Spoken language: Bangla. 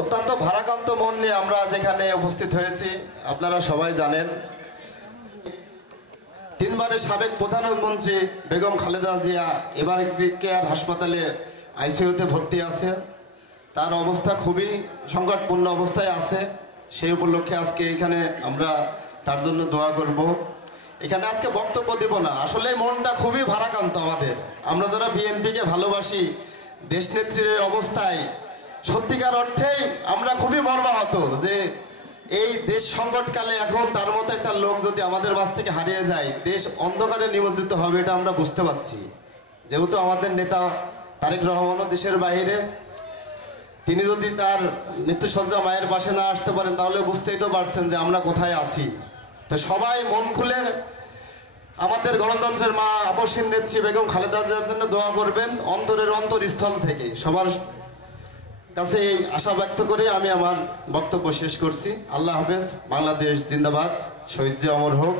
অত্যন্ত ভারাক্রান্ত মন নিয়ে আমরা যেখানে উপস্থিত হয়েছি আপনারা সবাই জানেন, তিনবারের সাবেক প্রধানমন্ত্রী বেগম খালেদা জিয়া এবার কেয়ার হাসপাতালে আইসিইউতে ভর্তি আছে। তার অবস্থা খুবই সংকটপূর্ণ অবস্থায় আছে। সেই উপলক্ষে আজকে এখানে আমরা তার জন্য দোয়া করব। এখানে আজকে বক্তব্য দেব না, আসলে মনটা খুবই ভারাক্রান্ত আমাদের। আমরা যারা বিএনপিকে ভালোবাসি, দেশনেত্রীর অবস্থায় সত্যিকার অর্থেই আমরা খুবই মর্মাহত যে এই দেশ সংকটকালে এখন তার মতো একটা লোক যদি আমাদের মাঝ থেকে হারিয়ে যায়, দেশ অন্ধকারে নিমজ্জিত হবে, এটা আমরা বুঝতে পারছি। যেহেতু আমাদের নেতা তারেক রহমানও দেশের বাইরে, তিনি যদি তার মৃত্যুসজ্জা মায়ের পাশে না আসতে পারেন তাহলে বুঝতেই তো পারছেন যে আমরা কোথায় আছি। তো সবাই মন খুলে আমাদের গণতন্ত্রের মা আপসীন নেত্রী বেগম খালেদা জিয়ার জন্য দোয়া করবেন অন্তরের অন্তরস্থল থেকে। সবার কাছে এই আশা ব্যক্ত করে আমি আমার বক্তব্য শেষ করছি। আল্লাহ হাফেজ। বাংলাদেশ জিন্দাবাদ। শহীদ জিয়া অমর হোক।